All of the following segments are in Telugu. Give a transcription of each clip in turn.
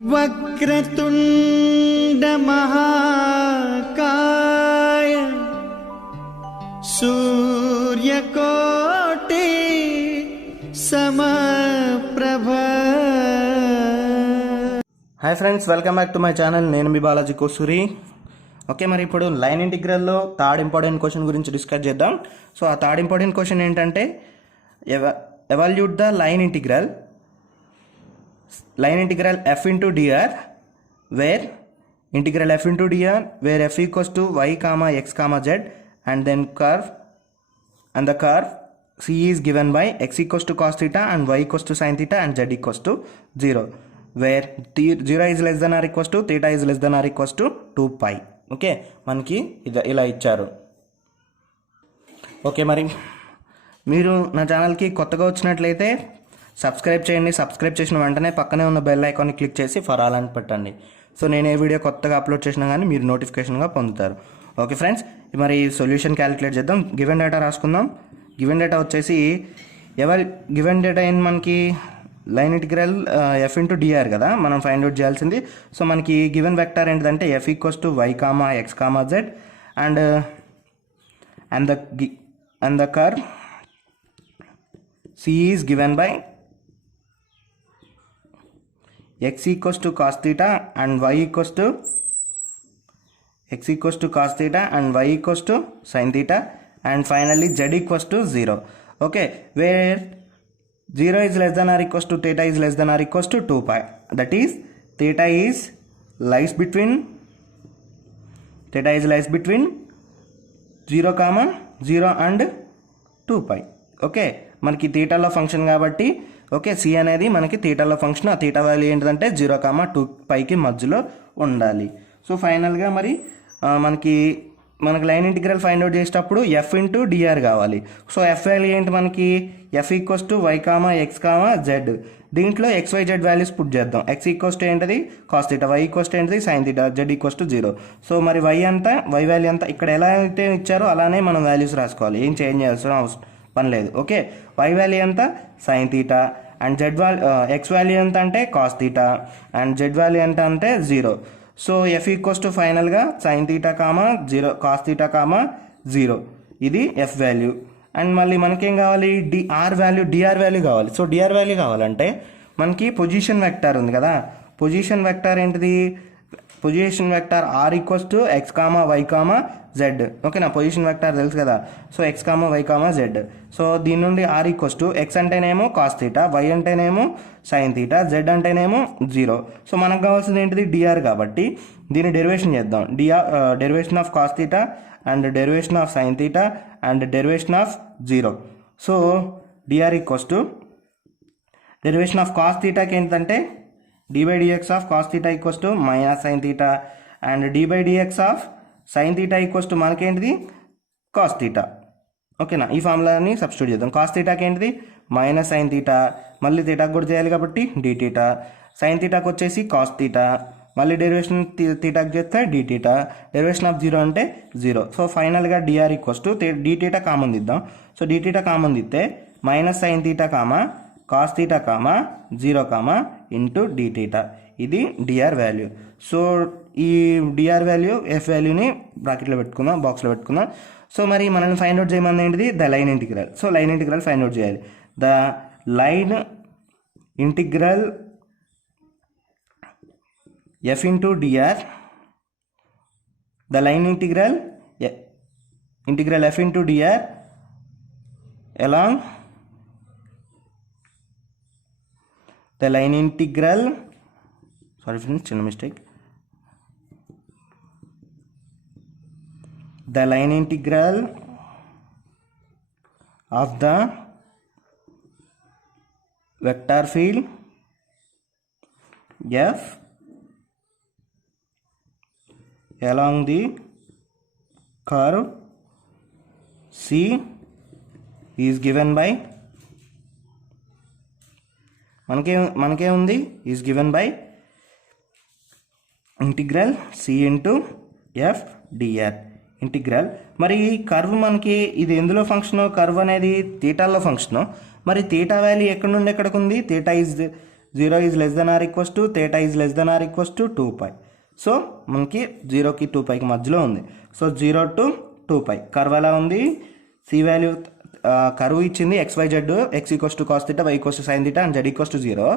वक्रतुंड महाकाय सूर्यकोटि समप्रभ। Hi friends, welcome back to my channel. నేను మీ బాలాజీ కోసూరి. ఓకే, మరి ఇప్పుడు లైన్ ఇంటిగ్రల్లో థర్డ్ ఇంపార్టెంట్ క్వశ్చన్ గురించి డిస్కస్ చేద్దాం. సో ఆ థర్డ్ ఇంపార్టెంట్ క్వశ్చన్ ఏంటంటే evaluate the line integral f into dr where integral f into dr where f equals to y comma x comma z and then the curve c is given by x equals to cos theta and y equals to sin theta and z equals to 0 where 0 is less than or equals to theta is less than or equals to 2 pi. Okay, మనకి ఇలా ఇచ్చారు. ఓకే, మరి మీరు నా ఛానల్కి కొత్తగా వచ్చినట్లయితే సబ్స్క్రైబ్ చేయండి. సబ్స్క్రైబ్ చేసిన వెంటనే పక్కనే ఉన్న బెల్ ఐకాన్ని క్లిక్ చేసి ఫర్ ఆల్ అని పెట్టండి. సో నేను ఏ వీడియో కొత్తగా అప్లోడ్ చేసినా కానీ మీరు నోటిఫికేషన్గా పొందుతారు. ఓకే ఫ్రెండ్స్, మరి సొల్యూషన్ క్యాలిక్యులేట్ చేద్దాం. గివెన్ డేటా రాసుకుందాం. గివెన్ డేటా వచ్చేసి గివెన్ డేటా ఏంటి, మనకి line integral F into D R కదా మనం ఫైండ్ అవుట్ చేయాల్సింది. సో మనకి గివెన్ వెక్టర్ ఏంటిదంటే F equals to Y comma X comma Z and the curve C is given by x equals to cos theta and y equals to cos theta and y equals to sin theta and finally z equals to 0. Okay, where 0 is less than or equals to theta is less than or equals to 2 pi. That is theta is lies between 0 comma 0 and 2 pi. Okay, మనకి థీటాలో ఫంక్షన్ కాబట్టి ఓకే సి అనేది మనకి థీటాలో ఫంక్షన్. ఆ థీటా వాల్యూ ఏంటంటే 0 కామా 2 పైకి మధ్యలో ఉండాలి. సో ఫైనల్గా మరి మనకి లైన్ ఇంటిగ్రల్ ఫైండ్ అవుట్ చేసేటప్పుడు ఎఫ్ ఇంటూ డిఆర్ కావాలి. సో ఎఫ్ వాల్యూ ఏంటి, మనకి F equals to Y comma X comma Z. దీంట్లో X Y Z values put చేద్దాం. ఎక్స్ ఈక్వల్స్ టు ఏంటిది cos theta, Y equals to ఏంటిది sine theta, Z equals to 0. So మరి వై వాల్యూ అంతా ఇక్కడ ఎలా అయితే ఇచ్చారో అలానే మనం వాల్యూస్ రాసుకోవాలి. ఏం చేంజ్ చేయాల్సిన అవసరం పని లేదు. ఓకే, వై వాల్యూ ఎంత sine theta and Z value X value ఎంత అంటే cos theta and Z value ఎంత అంటే 0. సో ఎఫ్ ఈక్వల్స్ టు ఫైనల్గా sine theta comma 0 cos theta comma 0. ఇది ఎఫ్ వాల్యూ. అండ్ మళ్ళీ మనకేం కావాలి, డిఆర్ వాల్యూ కావాలి. సో డిఆర్ వాల్యూ కావాలంటే మనకి పొజిషన్ వెక్టార్ ఉంది కదా, పొజిషన్ వెక్టార్ ఏంటిది, position vector R equals to X comma Y comma Z. ఓకేనా, పొజిషన్ వెక్టార్ తెలుసు కదా. So X comma Y comma Z. So దీని నుండి ఆర్ ఈక్వల్స్ టు ఎక్స్ అంటేనేమో కాస్ థీటా, వై అంటేనేమో సైన్ థీటా, జెడ్ అంటేనేమో 0. సో మనకు కావాల్సింది ఏంటిది డిఆర్ కాబట్టి దీన్ని డెరివేషన్ చేద్దాం. Derivation of cos theta and derivation of sine theta and derivation of 0. So D R equals to derivation of cos థీటాకి ఏంటంటే dy dx of cos theta equals to minus sin theta and dy dx of sin theta equals to మనకేంటిది cos theta. ఓకేనా, ఈ ఫార్ములాని సబ్స్టిట్యూట్ చేద్దాం. cos thetaకి ఏంటిది మైనస్ sin theta, మళ్ళీ థీటాకి కూడా చేయాలి కాబట్టి d theta, sin thetaకి వచ్చేసి cos theta, మళ్ళీ డెరివేషన్ థీటాకి చేస్తే d theta, డెరివేషన్ ఆఫ్ 0 అంటే 0. సో ఫైనల్గా dr equals to d theta common దిద్దాం. సో d theta కామన్ దిద్దే minus sin theta comma cos theta comma 0 comma into d theta. ఇది డిఆర్ వాల్యూ. సో ఈ డిఆర్ వాల్యూ ఎఫ్ వాల్యూని బ్రాకెట్లో పెట్టుకుందాం, బాక్స్లో పెట్టుకుందాం. సో మరి మనల్ని ఫైండ్ అవుట్ చేయమని ఏంటిది the line integral. So line integral find out చేయాలి. The line integral F into d r, the line integral F into d r along the line integral, sorry friends, చిన్న mistake, the line integral of the vector field f along the curve c is given by మనకే ఉంది is given by integral c into f d r integral. మరి కర్వ్ మనకి ఇది ఎందులో ఫంక్షను, కర్వ్ అనేది థీటాలో ఫంక్షను. మరి థీటా వాల్యూ ఎక్కడి నుండి ఎక్కడికి ఉంది, theta is zero is less than r equals to theta is less than r equals to 2π. So మనకి 0కి 2πకి మధ్యలో ఉంది. సో 0 to 2π కర్వ్ ఎలా ఉంది, సి వాల్యూ కరువు ఇచ్చింది XYZ, X equals to cos theta, Y equals to sign theta and Z equals to 0.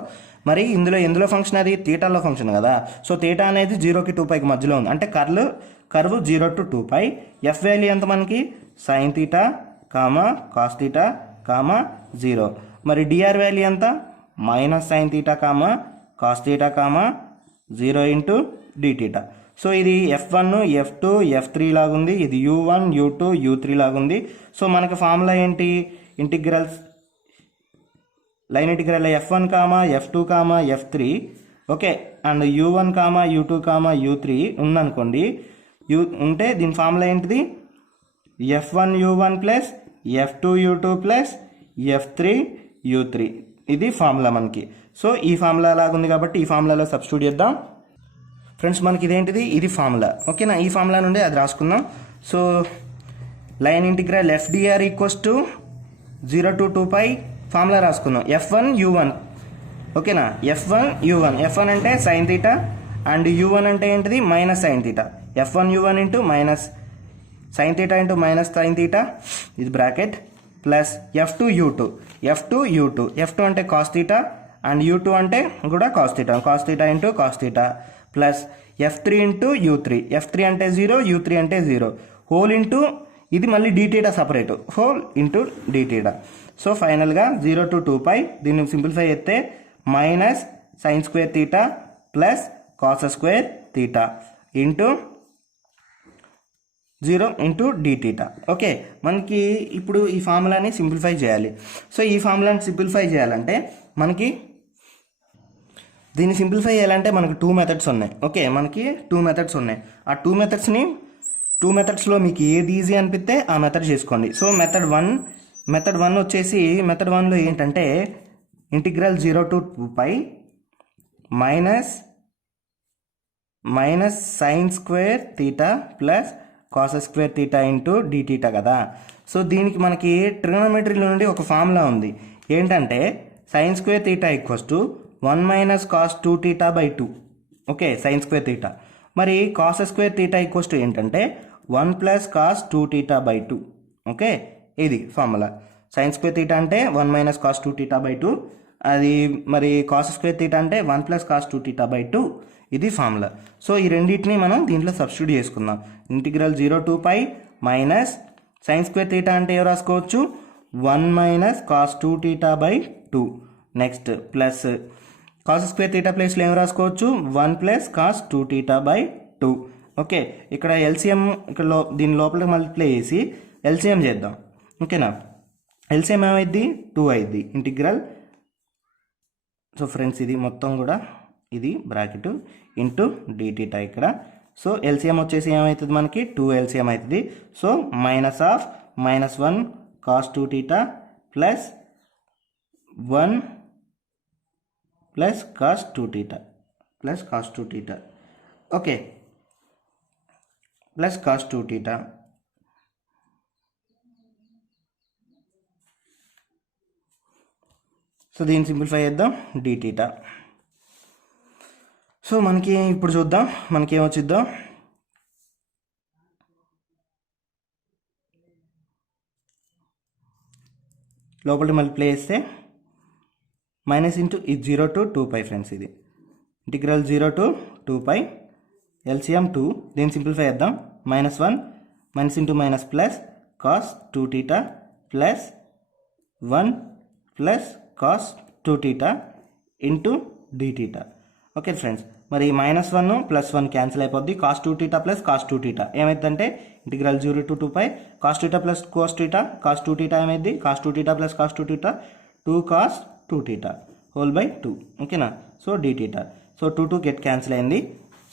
మరి ఎందులో ఫంక్షన్ అది థీటాలో ఫంక్షన్ కదా. సో థీటా అనేది 0కి 2πకి మధ్యలో ఉంది, అంటే కర్వ్ 0 to 2π. ఎఫ్ వాల్యూ ఎంత మనకి sign theta comma cos theta comma 0. మరి డిఆర్ వాల్యూ ఎంత minus sine theta comma cos theta comma 0 into dθ. So ఇది F1 F2 F3 లాగుంది, ఇది U1 U2 U3 లాగుంది. సో మనకి ఫార్ములా ఏంటి, line integral F1 comma F2 comma F3 okay and U1 comma U2 comma U3 ఉందనుకోండి. ఉంటే దీని ఫార్ములా ఏంటిది F1 U1 plus F2 U2 plus F3 U3, ఇది ఫార్ములా మనకి. సో ఈ ఫార్ములా లాగుంది కాబట్టి ఈ ఫార్ములాలో సబ్స్టిట్యూట్ చేద్దాం ఫ్రెండ్స్. మనకి ఇదేంటిది, ఇది ఫార్ములా ఓకేనా. ఈ ఫార్ములా నుండి అది రాసుకుందాం. So line integral FDR equals to 0 to 2π formula రాసుకుందాం. F1 U1 ఓకేనా, F1 U1, F1 అంటే సైన్ థీటా అండ్ U1 అంటే ఏంటిది minus sine theta. F1 U1 into minus sine theta into minus sine theta, ఇది bracket plus F2 U2 F2 అంటే కాస్ థీటా అండ్ U2 అంటే కూడా cos theta into cos theta plus F3 into F3 అంటే 0 U3 అంటే 0 హోల్ ఇంటూ ఇది మళ్ళీ dθ separate whole into dθ. So ఫైనల్గా 0 to 2π దీన్ని సింప్లిఫై చేస్తే minus sine square theta plus cos square theta into 0 into dθ. Okay మనకి ఇప్పుడు ఈ ఫార్ములాని సింప్లిఫై చేయాలి. సో ఈ ఫార్ములాని సింప్లిఫై చేయాలంటే మనకి దీన్ని సింప్లిఫై చేయాలంటే మనకు 2 మెథడ్స్ ఉన్నాయి. ఓకే మనకి 2 మెథడ్స్ ఉన్నాయి. ఆ 2 మెథడ్స్లో మీకు ఏది ఈజీ అనిపిస్తే ఆ మెథడ్ చేసుకోండి. సో మెథడ్ వన్ వచ్చేసి మెథడ్ 1లో ఏంటంటే integral 0 to 2π minus sine square theta plus cos square theta into dθ కదా. సో దీనికి మనకి ట్రిగోనోమెట్రీలో నుండి ఒక ఫార్ములా ఉంది. ఏంటంటే sine square theta equals to 1 minus cos 2θ/2 okay sine square theta. మరి cos square theta equals to ఏంటంటే 1 ప్లస్ కాస్ 2θ/2 ఓకే ఇది ఫార్ములా. సైన్ స్క్వేర్ థీటా అంటే 1 మైనస్ కాస్ 2θ/2, అది మరి కాస్ స్క్వేర్ థీటా అంటే 1 ప్లస్ కాస్ 2θ/2, ఇది ఫార్ములా. సో ఈ రెండింటిని మనం దీంట్లో సబ్స్టిట్యూట్ చేసుకుందాం. Integral 0 to 2π minus sine square theta అంటే ఏం రాసుకోవచ్చు 1 minus cos 2θ/2 next plus cos square theta ప్లేస్లో ఏం రాసుకోవచ్చు 1 ప్లస్ కాస్ 2θ/2 ఓకే. ఇక్కడ ఎల్సిఎం ఇక్కడ దీని లోపల మల్టిప్లై చేసి ఎల్సిఎం చేద్దాం ఓకేనా. ఎల్సిఎం ఏమైంది 2 అయింది ఇంటిగ్రల్. సో ఫ్రెండ్స్ ఇది మొత్తం కూడా ఇది బ్రాకెట్ ఇంటూ dθ ఇక్కడ. సో ఎల్సిఎం వచ్చేసి ఏమవుతుంది మనకి 2 ఎల్సిఎం అవుతుంది. So -1 cos 2θ plus 1 plus cos 2θ okay plus cos 2θ. So దీన్ని సింప్లిఫై చేద్దాం dθ. సో మనకి ఇప్పుడు చూద్దాం మనకి ఏమొచ్చిద్దాం. లోపలికి మల్టిప్లై చేస్తే మైనస్ ఇంటూ ఇది 0 to 2π ఫ్రెండ్స్. ఇది ఇంటిగ్రల్ 0 to 2π ఎల్సిఎం 2, దీన్ని సింప్లిఫై చేద్దాం. -1 minus into minus plus cos 2θ plus 1 plus cos 2θ into dθ okay friends. మరి -1 ప్లస్ 1 క్యాన్సిల్ అయిపోద్ది. కాస్ 2θ ప్లస్ కాస్ 2θ ఏమైందంటే integral 0 to 2π cos θ plus cos 2θ ఏమైంది cos 2θ plus cos 2θ 2 cos 2θ whole by 2 ఓకేనా. So dθ. So 2 get cancel అయింది.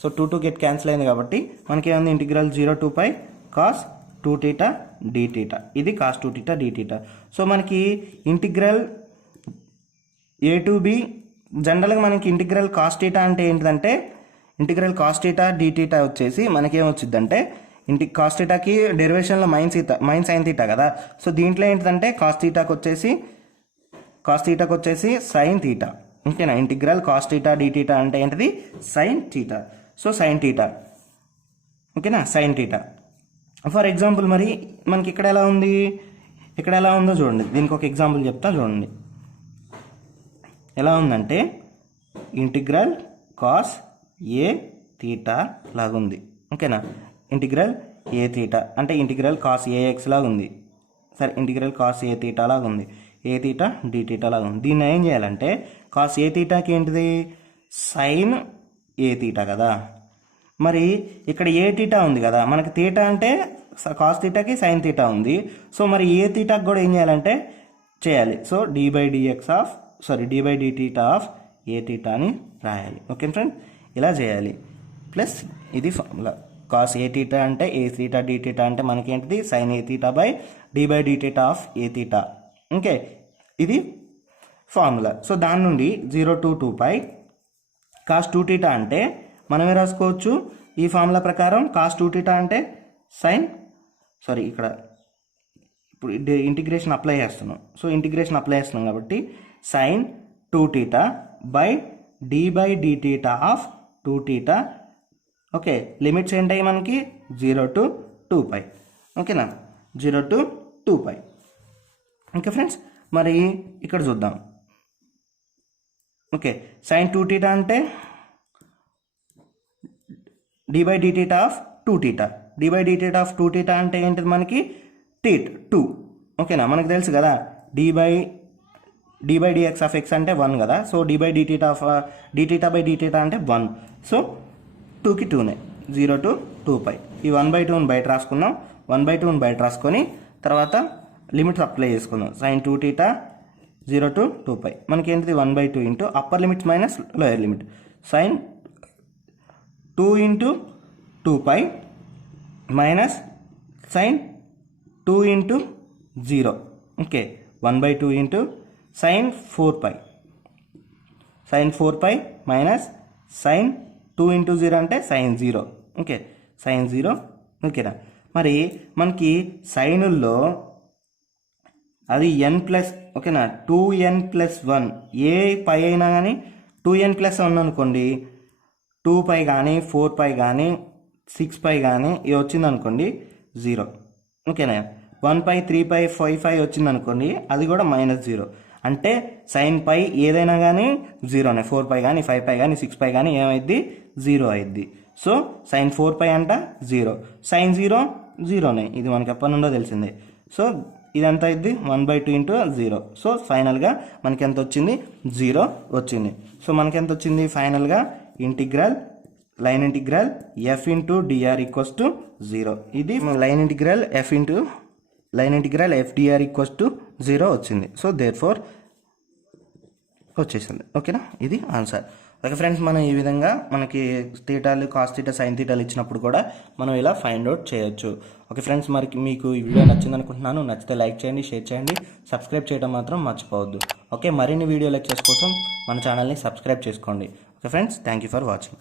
సో 2 గెట్ క్యాన్సిల్ అయింది కాబట్టి మనకి ఏమైంది ఇంటిగ్రల్ 0 to 2π కాస్ 2θ dθ, ఇది కాస్ 2θ dθ. సో మనకి ఇంటిగ్రల్ a to b జనరల్గా మనకి ఇంటిగ్రల్ కాస్ థీటా అంటే ఏంటిదంటే ఇంటిగ్రల్ కాస్ థీటా dθ వచ్చేసి మనకి ఏమొచ్చిందంటే కాస్ థీటాకి డెరివేషన్లో మైన్ సైన్ థీటా కదా. సో దీంట్లో ఏంటిదంటే కాస్ థీటాకి వచ్చేసి సైన్ థీటా ఓకేనా. Integral cos theta D theta అంటే ఏంటిది sine theta. So sine theta, ఓకేనా, సైన్ థీటా. ఫర్ ఎగ్జాంపుల్ మరి మనకి ఇక్కడ ఎలా ఉంది, ఇక్కడ ఎలా ఉందో చూడండి. దీనికి ఒక ఎగ్జాంపుల్ చెప్తా చూడండి. ఎలా ఉందంటే ఇంటిగ్రల్ కాస్ ఏ థీటా లాగుంది, ఓకేనా. ఇంటిగ్రల్ ఏ థీటా అంటే ఇంటిగ్రల్ కాస్ ఏఎక్స్ లాగా ఉంది. సరే, ఇంటిగ్రల్ కాస్ ఏ థీటా లాగా ఉంది, ఏ థీటా డి థీటా లాగా ఉంది. దీన్ని ఏం చేయాలంటే కాస్ ఏ థీటాకి ఏంటిది సైన్ ఏ థీటా కదా. మరి ఇక్కడ ఏ థీటా ఉంది కదా, మనకి థీటా అంటే కాస్ థీటాకి సైన్ థీటా ఉంది. సో మరి ఏ థీటాకి కూడా ఏం చేయాలంటే చేయాలి. So D by D theta of a theta అని రాయాలి. ఓకే ఫ్రెండ్, ఇలా చేయాలి. ప్లస్ ఇది ఫార్ములా, కాస్ ఏ థీటా అంటే ఏ థీటా డి థీటా అంటే మనకేంటిది sine a theta by D theta of a theta. Okay, ఇది ఫార్ములా. సో దాని నుండి 0 to 2π కాస్ 2 థీటా అంటే మనమే రాసుకోవచ్చు ఈ ఫార్ములా ప్రకారం. కాస్ 2 థీటా అంటే సైన్, ఇక్కడ ఇప్పుడు ఇంటిగ్రేషన్ అప్లై చేస్తున్నాం. సో ఇంటిగ్రేషన్ అప్లై చేస్తున్నాం కాబట్టి sine 2 theta by D theta of 2 theta. Okay, limits ఏంటాయి మనకి 0 to 2π, ఓకేనా, 0 to 2π. ఓకే ఫ్రెండ్స్, మరి ఇక్కడ చూద్దాం. ఓకే, సైన్ 2 థీటా అంటే D theta of 2 theta. D theta of 2 theta అంటే ఏంటిది మనకి 2, ఓకేనా. మనకు తెలుసు కదా dx ఆఫ్ ఎక్స్ అంటే 1 కదా. So D theta of D theta అంటే 1. సో 2కి 2నే, 0 to 2π. ఈ 1/2ని బయట రాసుకున్నాం. 1/2ని బయట రాసుకొని తర్వాత లిమిట్స్ అప్లై చేసుకుందాం. సైన్ 2 థీటా 0 to 2π మనకి ఏంటిది 1/2 into upper limit minus lower limit sine 2 into 2π minus sine 2 into 0. Okay, 1/2 into sine 4π minus sine 2 into 0 అంటే సైన్ 0. Okay, sign 0. ఓకేనా. మరి మనకి సైనుల్లో అది n ప్లస్, ఓకేనా, 2n+1 ఏ పై అయినా కానీ 2n+1 అనుకోండి, 2π కానీ 4π కానీ 6π కానీ ఇది వచ్చింది అనుకోండి 0. ఓకేనా. 1π 3π 5π వచ్చింది అనుకోండి, అది కూడా -0. అంటే సైన్ పై ఏదైనా కానీ 0నే. 4π కానీ 5π కానీ 6π కానీ ఏమైద్ది 0 అయిద్ది. సో సైన్ 4π అంట 0, సైన్ 0 0నే. ఇది మనకి ఎప్పటి నుండో తెలిసిందే. సో ఇదంతా అయింది 1/2 ఇంటూ 0. సో ఫైనల్గా మనకి ఎంత వచ్చింది 0 వచ్చింది. సో మనకి ఎంత వచ్చింది ఫైనల్గా line integral f into dr equals to 0. ఇది line integral f dr equals to 0 వచ్చింది. సో దేర్ ఫోర్ వచ్చేసింది. ఓకేనా, ఇది ఆన్సర్. ఓకే ఫ్రెండ్స్, మనం ఈ విధంగా మనకి థీటాలు కాస్ థీటా సైన్ థీటాలు ఇచ్చినప్పుడు కూడా మనం ఇలా ఫైండ్ అవుట్ చేయొచ్చు. ఓకే ఫ్రెండ్స్, మరి మీకు ఈ వీడియో నచ్చింది అనుకుంటున్నాను. నచ్చితే లైక్ చేయండి, షేర్ చేయండి, సబ్స్క్రైబ్ చేయడం మాత్రం మర్చిపోవద్దు. ఓకే, మరిన్ని వీడియో లెక్చర్స్ కోసం మన ఛానల్ని సబ్స్క్రైబ్ చేసుకోండి. Okay friends, thank you for watching.